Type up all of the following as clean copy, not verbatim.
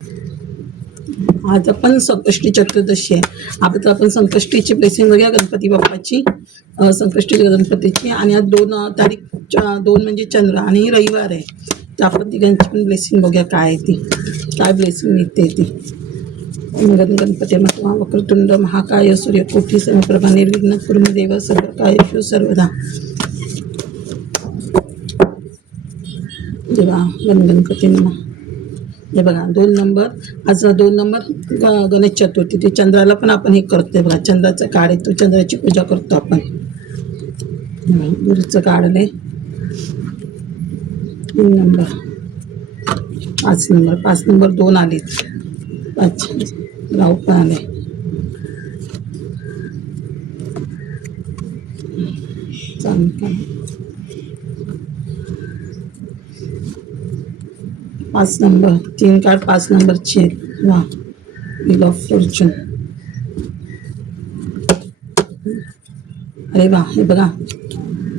आज आपण संकष्टी चतुर्दशी आहे. आता आपण संकष्टीची ब्लेसिंग बघूया गणपती बाप्पाची, संकष्टी गणपतीची. आणि आज 2 म्हणजे चंद्र आणि रविवार आहे. तर आपण तिघांची पण ब्लेसिंग बघूया काय आहे ती, काय ब्लेसिंग मिळते ती. गणपती मत्वा वक्रतुंड महाकाय सूर्यकोटी समप्रभा निर्विघ्न कुरु मे देव सर्वकार्येषु सर्वदा. देवा गणपती नमः. हे बघा 2 नंबर, आज 2 नंबर गणेश चतुर्थी. ते चंद्राला पण आपण हे करतोय बघा, चंद्राचा कार्ड आहे तो, चंद्राची पूजा करतो आपण. गुरुचं कार्ड आलंय. 3 नंबर, 5 नंबर, 5 नंबर 2 आलेत. 5 राव पण आले. चांगलं 5 नंबर, 3 कार्ड 5 नंबरची आहेत. वा, व्हील ऑफ फॉर्च्यून. अरे वा, हे बघा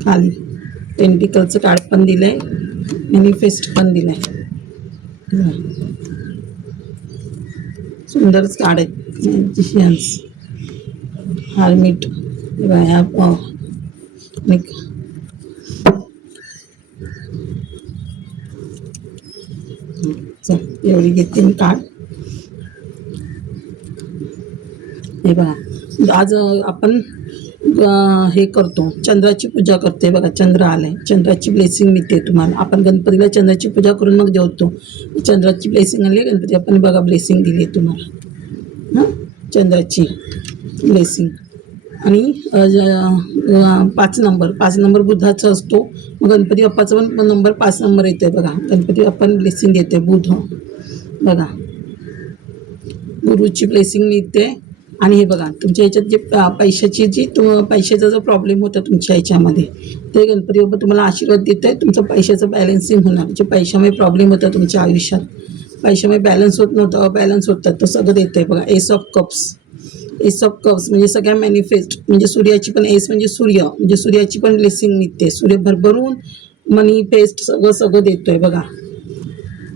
खाली पेंटिकलचं कार्ड पण दिलंय, मॅनिफेस्ट पण दिलंय. सुंदरच कार्ड आहे. मॅजिशियन्स, हार्मिट. ह्या एवढी घेते मी कार्ड. हे बघा, आज आपण हे करतो, चंद्राची पूजा करते बघा. चंद्र आलाय, चंद्राची ब्लेसिंग मिळते तुम्हाला. आपण गणपतीला चंद्राची पूजा करून मग जेवतो. चंद्राची ब्लेसिंग आली गणपती, आपण बघा ब्लेसिंग दिली आहे तुम्हाला, चंद्राची ब्लेसिंग. आणि 5 नंबर बुधाचा असतो. मग गणपती बाप्पाचा पण नंबर 5 नंबर येते बघा. गणपती बाप्पा ब्लेसिंग देते बुध बघा, गुरुची ब्लेसिंग मिळते. आणि हे बघा तुमच्या ह्याच्यात जे पैशाचा जो प्रॉब्लेम होता तुमच्या ह्याच्यामध्ये, ते गणपती बाप्पा तुम्हाला आशीर्वाद देत आहे. तुमचं पैशाचं बॅलन्सिंग होणार. जे पैशामुळे प्रॉब्लेम होता तुमच्या आयुष्यात, पैशामुळे बॅलन्स होत नव्हतं, बॅलन्स होतात, तो सगळं देतं आहे बघा. एस ऑफ कप्स म्हणजे सगळ्या मॅनिफेस्ट, म्हणजे सूर्याची पण एस म्हणजे सूर्य, म्हणजे सूर्याची पण ब्लेसिंग मिळते. सूर्य भरभरून मनीफेस्ट सगळं देतो आहे बघा.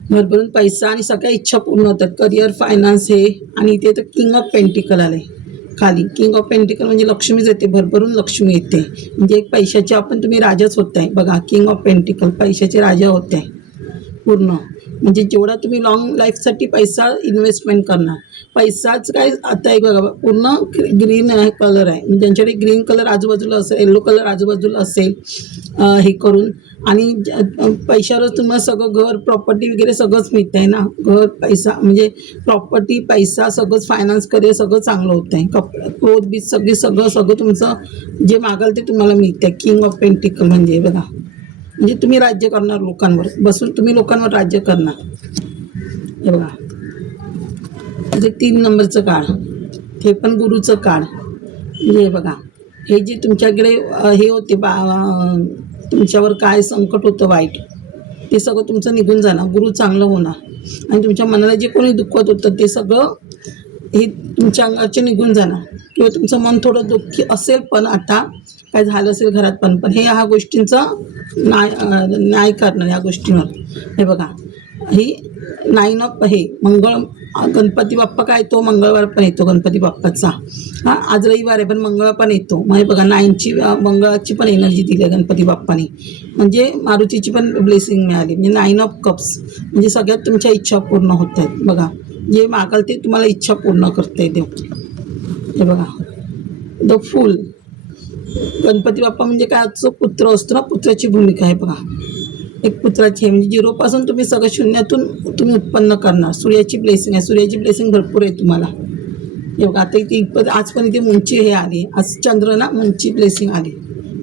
भरभरून पैसा आणि सगळ्या इच्छा पूर्ण होतात. करिअर, फायनान्स हे. आणि इथे तर किंग ऑफ पेंटिकल आले खाली. किंग ऑफ पेंटिकल म्हणजे लक्ष्मीच येते, भरभरून लक्ष्मी येते. म्हणजे एक पैशाचे आपण तुम्ही राजाच होत आहे बघा. किंग ऑफ पेंटिकल पैशाचे राजा होत आहे पूर्ण. म्हणजे जेवढा तुम्ही लॉंग लाईफसाठी पैसा इन्व्हेस्टमेंट करणार, पैसाच काय आता आहे बघा. पूर्ण ग्रीन कलर आहे, म्हणजे ज्यांच्याकडे ग्रीन कलर आजूबाजूला असेल, येलो कलर आजूबाजूला असेल, हे करून. आणि पैशावरच तुम्हाला सगळं घर, प्रॉपर्टी वगैरे सगळंच मिळतं आहे ना. घर, पैसा म्हणजे प्रॉपर्टी, पैसा सगळंच, फायनान्स, करिअर सगळं चांगलं होतं आहे. क्लोथ बीज सगळं तुमचं जे मागाल ते तुम्हाला मिळतं आहे. किंग ऑफ पेंटिकल म्हणजे बघा, म्हणजे तुम्ही राज्य करणार लोकांवर बसून, तुम्ही लोकांवर राज्य करणार. हे बघा, म्हणजे 3 नंबरचं कार्ड, हे पण गुरुचं कार्ड. म्हणजे हे बघा, हे जे तुमच्याकडे हे होते तुमच्यावर काय संकट होतं वाईट, ते सगळं तुमचं निघून जाणार. गुरु चांगलं होणार. आणि तुमच्या मनाला जे कोणी दुःखत होतं ते सगळं हे तुमच्या अंगाचे निघून जाणार. किंवा तुमचं मन थोडं दुःखी असेल, पण आता काय झालं असेल घरात पण हे ह्या गोष्टींचा न्याय करणार ह्या गोष्टींवर. हे बघा, ही 9 ऑफ हे गणपती बाप्पा काय तो मंगळवार पण येतो गणपती बाप्पाचा. आज रविवार आहे पण मंगळवार पण येतो. म्हणजे बघा 9ची मंगळाची पण एनर्जी दिली आहे गणपती बाप्पाने. म्हणजे मारुतीची पण ब्लेसिंग मिळाली. म्हणजे 9 ऑफ कप्स म्हणजे सगळ्यात तुमच्या इच्छा पूर्ण होत आहेत बघा. जे मागाल ते तुम्हाला इच्छा पूर्ण करते देव. हे बघा, द फूल. गणपती बाप्पा म्हणजे काय, आजचा पुत्र असतो ना, पुत्राची भूमिका आहे बघा. एक पुत्राची आहे, म्हणजे 0 पासून तुम्ही सगळं शून्यातून तुम्ही उत्पन्न करणार. सूर्याची ब्लेसिंग आहे, सूर्याची ब्लेसिंग भरपूर आहे तुम्हाला. हे बघा, आता इथे आज पण इथे मूनची हे आली, आज चंद्र ना, मूनची ब्लेसिंग आली,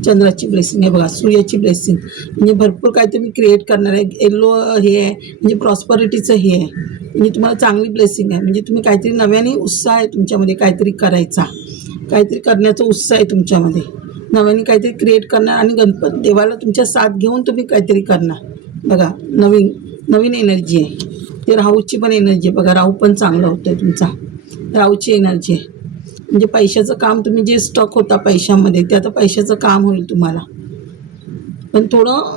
चंद्राची ब्लेसिंग आहे बघा. सूर्याची ब्लेसिंग म्हणजे भरपूर काय तुम्ही क्रिएट करणार आहे. येलो हे आहे म्हणजे प्रॉस्परिटीचं हे आहे, म्हणजे तुम्हाला चांगली ब्लेसिंग आहे. म्हणजे तुम्ही काहीतरी नव्याने उत्साह आहे तुमच्यामध्ये, काहीतरी करायचा, काहीतरी करण्याचा उत्साह आहे तुमच्यामध्ये. नव्याने काहीतरी क्रिएट करणार आणि गणपती देवाला तुमच्या साथ घेऊन तुम्ही काहीतरी करणार बघा. नवीन एनर्जी आहे. ते राहूची पण एनर्जी आहे बघा. राहू पण चांगलं होतं आहे तुमचा, राहूची एनर्जी आहे. म्हणजे पैशाचं काम, तुम्ही जे स्टक होता पैशामध्ये ते आता पैशाचं काम होईल तुम्हाला. पण थोडं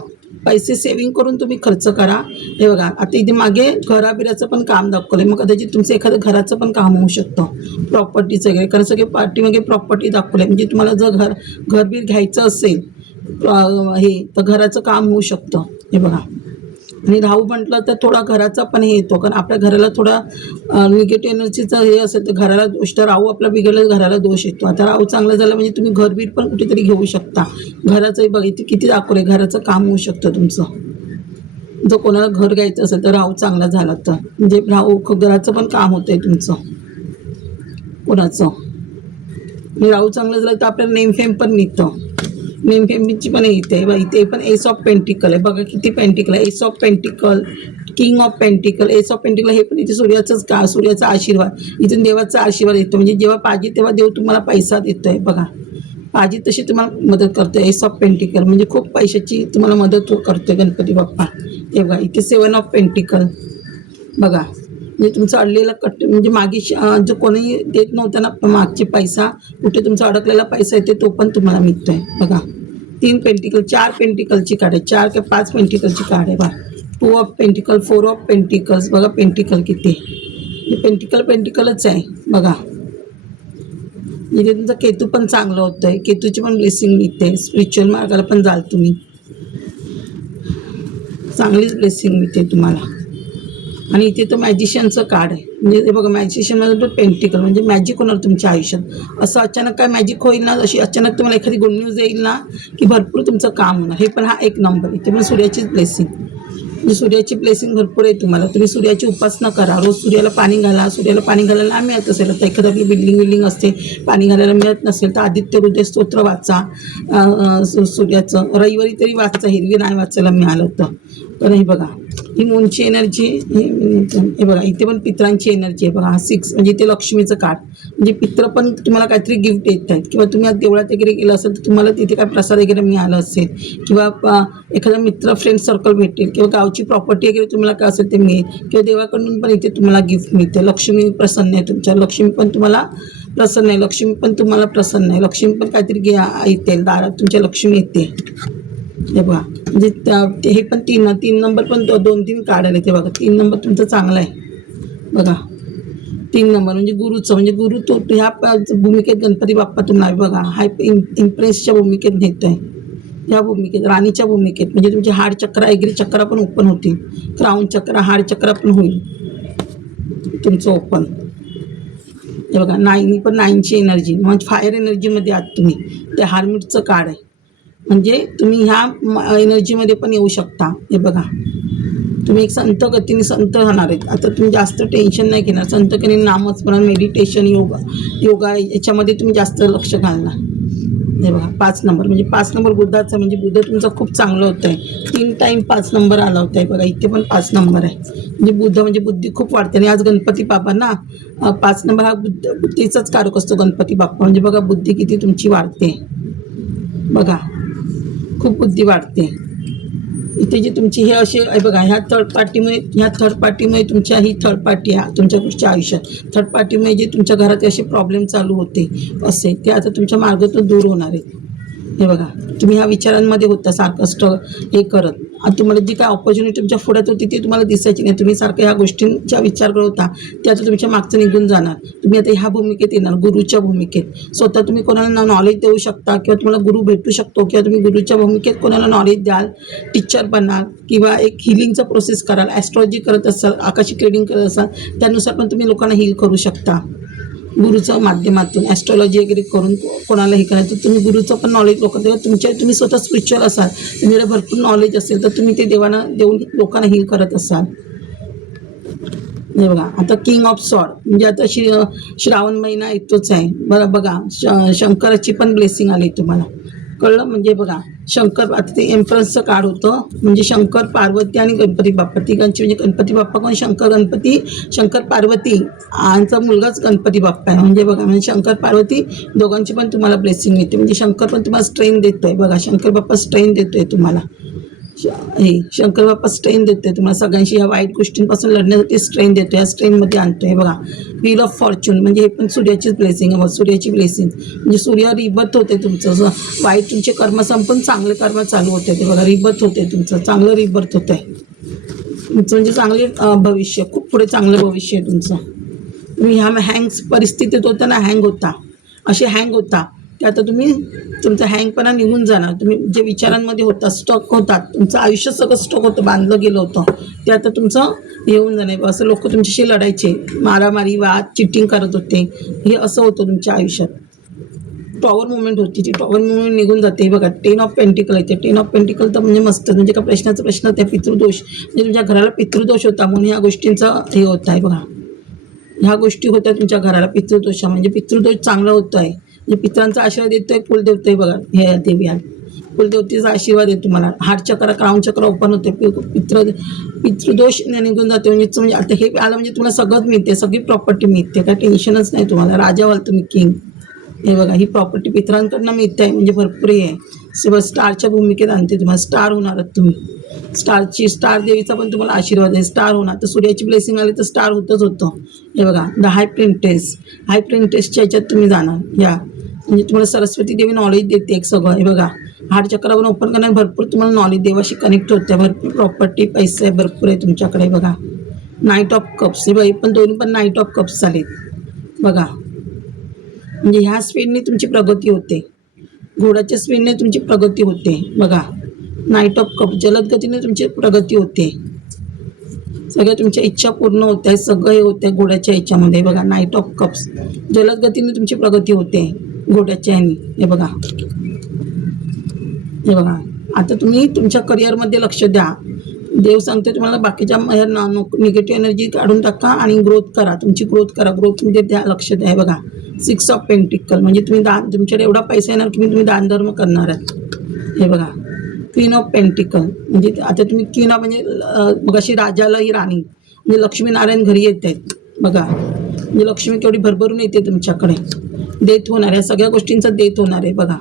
पैसे सेव्हिंग करून तुम्ही खर्च करा. हे बघा आता इथे मागे घराबिराचं पण काम दाखवलं आहे, मग कदाचित तुमचं एखादं घराचं पण काम होऊ शकतं, प्रॉपर्टीचं वगैरे, कारण सगळे पार्टीमागे प्रॉपर्टी दाखवलं आहे. म्हणजे तुम्हाला जर घरबीर घ्यायचं असेल हे तर घराचं काम होऊ शकतं. हे बघा, आणि राहू म्हटलं तर थोडा घराचा पण हे येतो, कारण आपल्या घराला थोडा निगेटिव्ह एनर्जीचं हे असेल तर घराला दोष, तर राहू आपला बिघडलं घराला दोष येतो. आता राहू चांगलं झालं म्हणजे तुम्ही घरबीर पण कुठेतरी घेऊ शकता. घराचंही बघ इथे किती दाखवलं आहे, घराचं काम होऊ शकतं तुमचं. जर कोणाला घर घ्यायचं असेल तर राहू चांगला झाला तर म्हणजे राहू घराचं पण काम होतं आहे तुमचं कोणाचं. आणि राहू चांगलं झालं तर आपल्याला नेम फेम पण मिळतं. नेम फेमची पण इथे बघा, इथे पण एस ऑफ पेंटिकल आहे. बघा किती पेंटिकल आहे, S of pentacle, king of pentacle, S of pentacle. हे पण इथे सूर्याचा आशीर्वाद, इथून देवाचा आशीर्वाद येतो. म्हणजे जेव्हा पाहिजे तेव्हा देव तुम्हाला पैसा देतो आहे. बघा पाहिजे तशी तुम्हाला मदत करतो. एस ऑफ पेंटिकल म्हणजे खूप पैशाची तुम्हाला मदत करतो गणपती बाप्पा. हे बघा इथे 7 ऑफ पेंटिकल. बघा म्हणजे तुमचा अडलेला म्हणजे मागे जो कोणी देत नव्हता ना मागचे पैसा, कुठे तुमचा अडकलेला पैसा येते तो पण तुम्हाला मिळतो आहे. बघा 3 पेंटिकल, 4 पेंटिकलची कार्ड आहे, 4 का 5 पेंटिकलची कार्ड आहे. बघा 2 ऑफ पेंटिकल, 4 ऑफ पेंटिकल्स. बघा पेंटिकल किती, पेंटिकलच आहे. बघा इथे तुमचा केतू पण चांगलं होतं आहे, केतूची पण ब्लेसिंग मिळते. स्पिरिच्युअल मार्गाला पण जाल तुम्ही, चांगलीच ब्लेसिंग मिळते तुम्हाला. आणि इथे तो मॅजिशियनचं कार्ड आहे. म्हणजे ते बघा मॅजिशियनमध्ये तो पेंटिकल म्हणजे मॅजिक होणार तुमच्या आयुष्यात. असं अचानक काय मॅजिक होईल ना, अशी अचानक तुम्हाला एखादी गुड न्यूज येईल ना की भरपूर तुमचं काम होणार. हे पण हा एक नंबर. इथे पण सूर्याचीच ब्लेसिंग, म्हणजे सूर्याची ब्लेसिंग भरपूर आहे तुम्हाला. तुम्ही सूर्याची उपासना करा, रोज सूर्याला पाणी घाला. सूर्याला पाणी घालायला नाही मिळत असेल तर एखादं आपली बिल्डिंग असते पाणी घालायला मिळत नसेल तर आदित्य हृदय स्तोत्र वाचा सूर्याचं. रविवारी तरी वाचा, हिरवी नाही वाचायला मिळालं तर. हे बघा ही मूनची एनर्जी. हे बघा इथे पण पित्रांची एनर्जी आहे. बघा हा 6 म्हणजे इथे लक्ष्मीचं कार्ड, म्हणजे पित्र पण तुम्हाला काहीतरी गिफ्ट देत आहेत. किंवा तुम्ही आज देवळात वगैरे गेलं असेल तर तुम्हाला तिथे काय प्रसाद वगैरे मिळालं असेल, किंवा एखादा मित्र फ्रेंड सर्कल भेटेल, किंवा गावची प्रॉपर्टी वगैरे तुम्हाला काय असेल ते मिळेल, किंवा देवाकडून पण इथे तुम्हाला गिफ्ट मिळते. लक्ष्मी प्रसन्न आहे तुमच्या, लक्ष्मी पण तुम्हाला प्रसन्न आहे, लक्ष्मी पण तुम्हाला प्रसन्न आहे. लक्ष्मी पण काहीतरी येते दारात तुमच्या, लक्ष्मी येते. हे बघा म्हणजे हे पण 3 नंबर पण 2-3 कार्ड आले. ते बघा 3 नंबर तुमचं चांगला आहे. बघा 3 नंबर म्हणजे गुरुचं, म्हणजे गुरु तो ह्या भूमिकेत गणपती बाप्पा तुम्हाला बघा हा इम्प्रेसच्या भूमिकेत नेतो आहे. ह्या भूमिकेत राणीच्या भूमिकेत म्हणजे तुमचे हार्ट चक्र, एग्री चक्र पण ओपन होतील. क्राऊन चक्र, हार्ट चक्र पण होईल तुमचं ओपन. हे बघा 9 पण 9ची एनर्जी म्हणजे फायर एनर्जीमध्ये आहात तुम्ही. ते हार्मिटचं कार्ड आहे, म्हणजे तुम्ही ह्या एनर्जीमध्ये पण येऊ शकता. हे बघा तुम्ही एक संत गतीने संत राहणार आहेत. आता तुम्ही जास्त टेन्शन नाही घेणार. संत गतीने नामस्मरण, मेडिटेशन, योगा याच्यामध्ये तुम्ही जास्त लक्ष घालणार. हे बघा 5 नंबर म्हणजे 5 नंबर बुद्धाचा, म्हणजे बुद्ध तुमचं खूप चांगलं होतं आहे. 3 टाईम 5 नंबर आला होता आहे. बघा इथे पण 5 नंबर आहे, म्हणजे बुद्ध म्हणजे बुद्धी खूप वाढते. आणि आज गणपती बाप्पा ना 5 नंबर हा बुद्धीचाच कारक असतो गणपती बाप्पा. म्हणजे बघा बुद्धी किती तुमची वाढते. बघा खूप बुद्धी वाढते. इथे जी तुमची हे असे बघा ह्या थर्ड पार्टीमुळे तुमच्या ही थर्ड पार्टी आहे तुमच्या पुढच्या आयुष्यात. थर्ड पार्टीमुळे जे तुमच्या घरात असे प्रॉब्लेम चालू होते असे ते आता तुमच्या मार्गातून दूर होणार आहेत. हे बघा तुम्ही ह्या विचारांमध्ये होता सारखं हे करत, आता तुम्हाला जी काय ऑपॉर्च्युनिटी तुमच्या पुढ्यात होती ती तुम्हाला दिसायची नाही. तुम्ही सारखं ह्या गोष्टींचा विचार करत होता ते आता तुमच्या मागचं निघून जाणार. तुम्ही आता ह्या भूमिकेत येणार, गुरुच्या भूमिकेत. स्वतः तुम्ही कोणाला नॉलेज देऊ शकता, किंवा तुम्हाला गुरु भेटू शकतो, किंवा तुम्ही गुरुच्या भूमिकेत कोणाला नॉलेज द्याल, टीचर बनाल, किंवा एक हिलिंगचा प्रोसेस कराल. ॲस्ट्रॉलॉजी करत असाल, आकाशिक रीडिंग करत असाल, त्यानुसार पण तुम्ही लोकांना हील करू शकता. गुरुचं माध्यमातून ॲस्ट्रॉलॉजी वगैरे करून कोणाला हे करायचं. तुम्ही गुरुचं पण नॉलेज लोकांना तुम्ही स्वतः स्पिरिच्युअल असाल, तुमच्याकडे भरपूर नॉलेज असेल तर तुम्ही ते देवांना देऊन लोकांना हील करत असाल. हे बघा आता किंग ऑफ सॉर्ड म्हणजे आता श्रावण महिना येतोच आहे. बरं बघा शंकराची पण ब्लेसिंग आली तुम्हाला, कळलं. म्हणजे बघा शंकर आता ते एम्प्रेसचं कार्ड होतं, म्हणजे शंकर, पार्वती आणि गणपती बाप्पा तिघांची, म्हणजे गणपती बाप्पा कोण, शंकर पार्वती यांचा मुलगाच गणपती बाप्पा आहे. म्हणजे बघा म्हणजे शंकर पार्वती दोघांची पण तुम्हाला ब्लेसिंग मिळते. म्हणजे शंकर पण तुम्हाला स्ट्रेंथ देतोय. बघा शंकर बाप्पा स्ट्रेंथ देतोय तुम्हाला. हे शंकर बाप्पा स्ट्रेन देतोय तुम्हाला सगळ्यांशी, ह्या वाईट गोष्टींपासून लढण्यासाठी स्ट्रेन देतो. या स्ट्रेनमध्ये आणतोय बघा. व्हील ऑफ फॉर्च्यून म्हणजे हे पण सूर्याचीच ब्लेसिंग आहे. सूर्याची ब्लेसिंग म्हणजे सूर्य रिबर्थ होते तुमचं. वाईट तुमचे कर्म संपून चांगले कर्म चालू होते ते बघा. रिबर्थ होते तुमचं, चांगलं रिबर्थ होत आहे तुमचं, म्हणजे चांगले भविष्य, खूप पुढे चांगलं भविष्य आहे तुमचं. तुम्ही ह्या हँग परिस्थितीत होता ना, हँग होता, असे हँग होता, ते आता तुम्ही तुमचा हँगपणा निघून जाणार. तुम्ही जे विचारांमध्ये होता, स्टॉक होतात, तुमचं आयुष्य सगळं स्टॉक होतं, बांधलं गेलं होतं, ते आता तुमचं येऊन जाणार. असं लोक तुमच्याशी लढायचे, मारामारी, वाद, चिटिंग करत होते, हे असं होतं तुमच्या आयुष्यात. टॉवर मुवमेंट होती, ती टॉवर मुवमेंट निघून जाते बघा. 10 ऑफ पेंटिकल येते. 10 ऑफ पेंटिकल तर म्हणजे मस्त, म्हणजे का प्रश्नाचा प्रश्न, त्या पितृदोष म्हणजे तुमच्या घराला पितृदोष होता म्हणून ह्या गोष्टींचा हे होत आहे बघा. ह्या गोष्टी होत्या तुमच्या घराला पितृदोषा, म्हणजे पितृदोष चांगला होतो आहे, म्हणजे पित्रांचा आशीर्वाद येतोय. कुलदेवते बघा, हे देवी आहे, कुलदेवतेचा आशीर्वाद आहे तुम्हाला. हार्ट चक्र, क्राऊन चक्र ओपन होते, पितृदोष निघून जाते. म्हणजे आता हे आलं म्हणजे तुम्हाला सगळंच मिळते, सगळी प्रॉपर्टी मिळते, काय टेन्शनच नाही तुम्हाला. राजा व्हाल तुम्ही, किंग. हे बघा, ही प्रॉपर्टी पित्रांकडनं मिळते आहे, म्हणजे भरपूर आहे. सगळं स्टारच्या भूमिकेत आणते तुम्हाला. स्टार होणार आहात तुम्ही. स्टार देवीचा पण तुम्हाला आशीर्वाद आहे, स्टार होणार. तर सूर्याची ब्लेसिंग आली तर स्टार होतच होतं. हे बघा, द हाय प्रिंटेसच्या ह्याच्यात तुम्ही जाणार. या म्हणजे तुम्हाला सरस्वती देवी नॉलेज देते एक सगळं. हे बघा, हार्ट चक्रावर ओपन करणार, भरपूर तुम्हाला नॉलेज, देवाशी कनेक्ट होते, भरपूर प्रॉपर्टी, पैसे भरपूर आहे तुमच्याकडे. बघा, नाईट ऑफ कप्स, हे बघा, पण दोन्ही पण नाईट ऑफ कप्स झालेत बघा. म्हणजे ह्या स्पीडने तुमची प्रगती होते, घोड्याच्या स्पीडने तुमची प्रगती होते बघा. नाईट ऑफ कप, जलद गतीने तुमची प्रगती होते, सगळ्या तुमच्या इच्छा पूर्ण होत आहे, सगळं हे होतं आहे घोड्याच्या ह्याच्यामध्ये बघा. नाईट ऑफ कप्स, जलद गतीने तुमची प्रगती होते घोड्याच्या ह्यानी. हे बघा, हे बघा. आता तुम्ही तुमच्या करिअरमध्ये लक्ष द्या. देव सांगते तुम्हाला बाकीच्या निगेटिव्ह एनर्जी काढून टाका आणि ग्रोथ करा, तुमची ग्रोथ करा, ग्रोथमध्ये द्या, लक्ष द्या. हे बघा, 6 ऑफ पेंटिकल म्हणजे तुम्ही तुमच्याकडे एवढा पैसा येणार की तुम्ही दानधर्म करणार आहात. हे बघा, क्वीन ऑफ पेंटिकल म्हणजे आता तुम्ही क्वीन ऑफ म्हणजे मग अशी राजाला ही राणी, म्हणजे लक्ष्मीनारायण घरी येत आहेत बघा. म्हणजे लक्ष्मी केवढी भरभरून येते तुमच्याकडे. डेथ होणार आहे, सगळ्या गोष्टींचा डेथ होणार आहे बघा.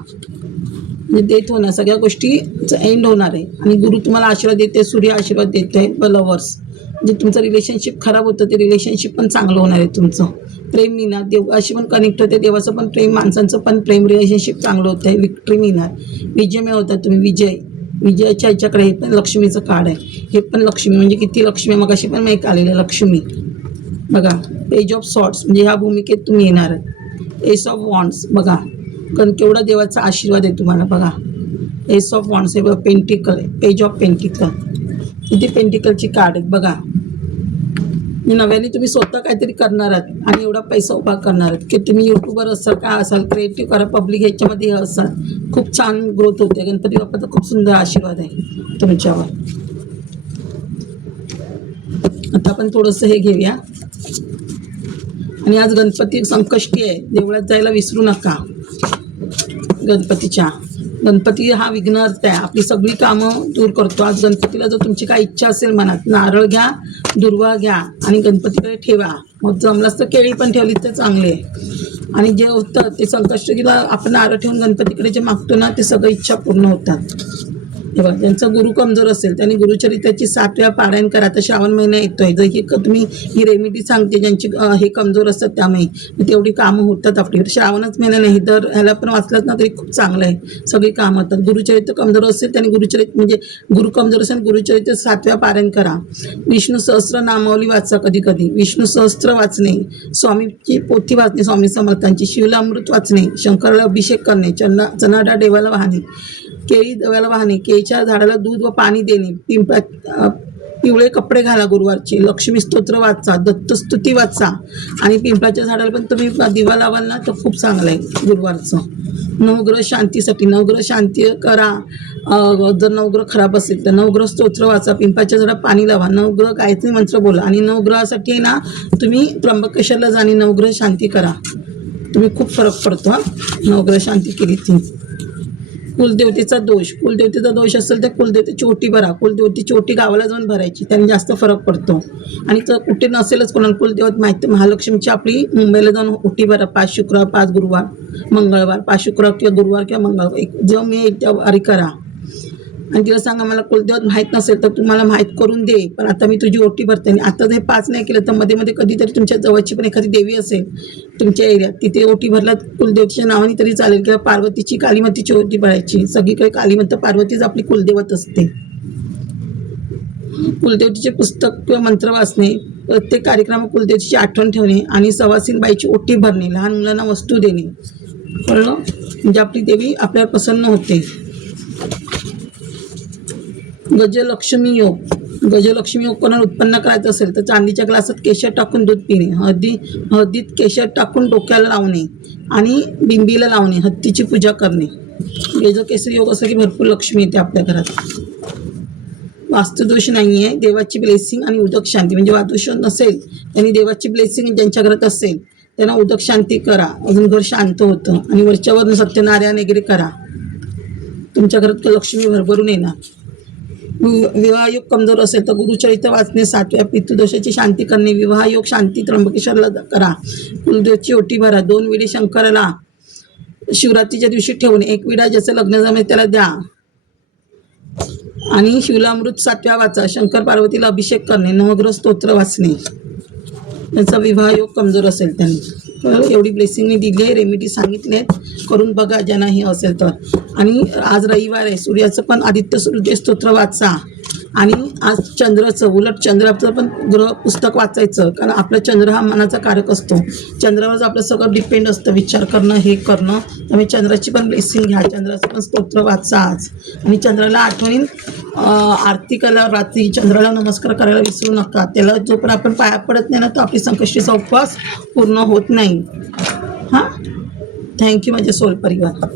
म्हणजे डेथ होणार, सगळ्या गोष्टीचं एंड होणार आहे. आणि गुरु तुम्हाला आशीर्वाद देते, सूर्य आशीर्वाद देते. लवर्स म्हणजे तुमचं रिलेशनशिप खराब होतं, ते रिलेशनशिप पण चांगलं होणार आहे तुमचं. प्रेम मिळणार, देवाशी पण कनेक्ट होते, देवाचं पण प्रेम, माणसांचं पण प्रेम, रिलेशनशिप चांगलं होतं आहे. विक्ट्री मिळणार, विजय मिळवतात तुम्ही, विजयाच्या ह्याच्याकडे. हे पण लक्ष्मीचं कार्ड आहे, हे पण लक्ष्मी म्हणजे किती लक्ष्मी, मग अशी पण एक आलेलं लक्ष्मी बघा. पेज ऑफ सॉर्ट्स म्हणजे ह्या भूमिकेत तुम्ही येणार. एस ऑफ वॉन्ड्स बघा, कारण केवढा देवाचा आशीर्वाद आहे तुम्हाला बघा. एस ऑफ वॉन्ड्स हे बघा, पेंटिकल आहे, पेज ऑफ पेंटिकल, इथे पेंटिकलची कार्ड आहेत बघा. नव्याने तुम्ही स्वतः काहीतरी करणार आहात आणि एवढा पैसा उभा करणार आहात की तुम्ही यूट्यूबर असाल, काय असाल, क्रिएटिव्ह करा, पब्लिक ह्याच्यामध्ये असाल, खूप छान ग्रोथ होते. गणपती बाप्पाचा खूप सुंदर आशीर्वाद आहे तुमच्यावर. आता आपण थोडंसं हे घेऊया. आणि आज गणपती संकष्टी आहे, देवळात जायला विसरू नका. गणपती हा विघ्नहर्ता आहे, आपली सगळी कामं दूर करतो. आज गणपतीला जर तुमची काय इच्छा असेल मनात, नारळ घ्या, दुर्वा घ्या आणि गणपतीकडे ठेवा. मग जमलाच तर केळी पण ठेवली तर चांगले. आणि जे होतं ते संकष्टीला आपण नारळ ठेवून गणपतीकडे जे मागतो ना, ते सगळं इच्छा पूर्ण होतात. हे बघा, ज्यांचा गुरु कमजोर असेल त्यांनी गुरुचरित्राची 7 वेळा पारायण करा. आता श्रावण महिना येतोय, जर ही तुम्ही ही रेमेडी सांगते ज्यांची हे कमजोर असतात त्यामुळे तेवढी कामं होतात आपली. श्रावणच महिना नाही तर ह्याला पण वाचलात ना तरी खूप चांगलं आहे, सगळी कामं होतात. गुरुचरित्र कमजोर असेल त्यांनी म्हणजे गुरु कमजोर असेल गुरुचरित्र 7 वेळा पारायण करा. विष्णू सहस्त्र नामावली वाचा, कधी कधी विष्णू सहस्त्र वाचणे, स्वामीची पोथी वाचणे, स्वामी समर्थांची, शिवला अमृत वाचणे, शंकराला अभिषेक करणे, चणाडा देवाला वाहणे, केळी देवाला वाहणे, केळीच्या झाडाला दूध व पाणी देणे, पिवळे कपडे घाला गुरुवारचे, लक्ष्मी स्तोत्र वाचा, दत्तस्तुती वाचा. आणि पिंपळाच्या झाडाला पण तुम्ही दिवा लावाल ना तर खूप चांगलं आहे गुरुवारचं. नवग्रह शांतीसाठी नवग्रह शांती करा. जर नवग्रह खराब असेल तर नवग्रह स्तोत्र वाचा, पिंपळाच्या झाडाला पाणी लावा, नवग्रह गायत्री मंत्र बोला. आणि नवग्रहासाठी ना तुम्ही त्र्यंबकेश्वरला जा आणि नवग्रह शांती करा, तुम्ही खूप फरक पडतो. नवग्रह शांती केली ती. कुलदेवतेचा दोष असेल तर कुलदेवतेची ओटी भरा, कुलदेवतेची ओटी गावाला जाऊन भरायची, त्याने जास्त फरक पडतो. आणि जर कुठे नसेलच कोणाला कुलदेवत माहिती, महालक्ष्मीची आपली मुंबईला जाऊन ओटी भरा. 5 शुक्रवार, 5 गुरुवार, मंगळवार, 5 शुक्रवार किंवा गुरुवार किंवा मंगळवार, जेव्हा मी त्या वारी करा. आणि तिला सांगा मला कुलदेवत माहीत नसेल तर तुम्हाला माहीत करून दे, पण आता मी तुझी ओटी भरते. आणि आता हे 5 नाही केलं तर मध्ये मध्ये कधीतरी तुमच्या जवळची पण एखादी देवी असेल तुमच्या एरियात, तिथे ओटी भरलात कुलदेवतेच्या नावाने तरी चालेल, किंवा पार्वतीची कालीमातीची ओटी भरायची. सगळीकडे कालीमाता पार्वतीच आपली कुलदेवत असते. कुलदेवतेचे पुस्तक किंवा मंत्र वाचणे, प्रत्येक कार्यक्रम कुलदेवतेची आठवण ठेवणे आणि सवासीन बाईची ओटी भरणे, लहान मुलांना वस्तू देणे, कळलं, म्हणजे आपली देवी आपल्यावर प्रसन्न होते. गजलक्ष्मी योग. गजलक्ष्मी योग कोणाला उत्पन्न करायचं असेल तर चांदीच्या ग्लासात केशर टाकून दूध पिणे, हळदीत केशर टाकून डोक्याला लावणे आणि बिंबीला लावणे, हत्तीची पूजा करणे. गजकेसरी योग असं की भरपूर लक्ष्मी येते आपल्या घरात. वास्तुदोष नाही आहे, देवाची ब्लेसिंग आणि उदक शांती, म्हणजे वास्तुदोष नसेल त्यांनी देवाची ब्लेसिंग ज्यांच्या घरात असेल त्यांना उदक शांती करा, अजून घर शांत होतं. आणि वरच्यावरून सत्यनारायण वगैरे करा, तुमच्या घरात लक्ष्मी भरभरून येणार. विवाहयोग कमजोर असेल तर गुरुचरित्र वाचणे, 7व्या पितृदोषाची शांती करणे, विवाहयोग शांती त्र्यंबकेश्वरला करा, कुलदेवची ओटी भरा, 2 विडे शंकराला शिवरात्रीच्या दिवशी ठेवणे, 1 विडा ज्याचं लग्न जमेल त्याला द्या, आणि शिवलामृत 7व्या वाचा, शंकर पार्वतीला अभिषेक करणे, नवग्रह स्तोत्र वाचणे. त्यांचा विवाहयोग कमजोर असेल त्यांनी. एवढी ब्लेसिंग मी दिली आहे, रेमेडी सांगितले आहेत, करून बघा ज्यांनाही असेल तर. आणि आज रविवार आहे, सूर्याचं पण आदित्य सूर्य स्तोत्र वाचा. आणि आज चंद्राचं, उलट चंद्राचं पण ग्रह पुस्तक वाचायचं, कारण आपला चंद्र हा मनाचा कारक असतो. चंद्रावरच आपलं सगळं डिपेंड असतं, विचार करणं, हे करणं. त्यामुळे चंद्राची पण ब्लेसिंग घ्या, चंद्राचं पण स्तोत्र वाचा आज. आणि चंद्राला आठवणीन आरती करा, रात्री चंद्राला नमस्कार करायला विसरू नका. त्याला जोपर्यंत आपण पाया पडत नाही ना तो आपली संकष्टीचा उपवास पूर्ण होत नाही. हां, थँक्यू माझे सोल परिवार.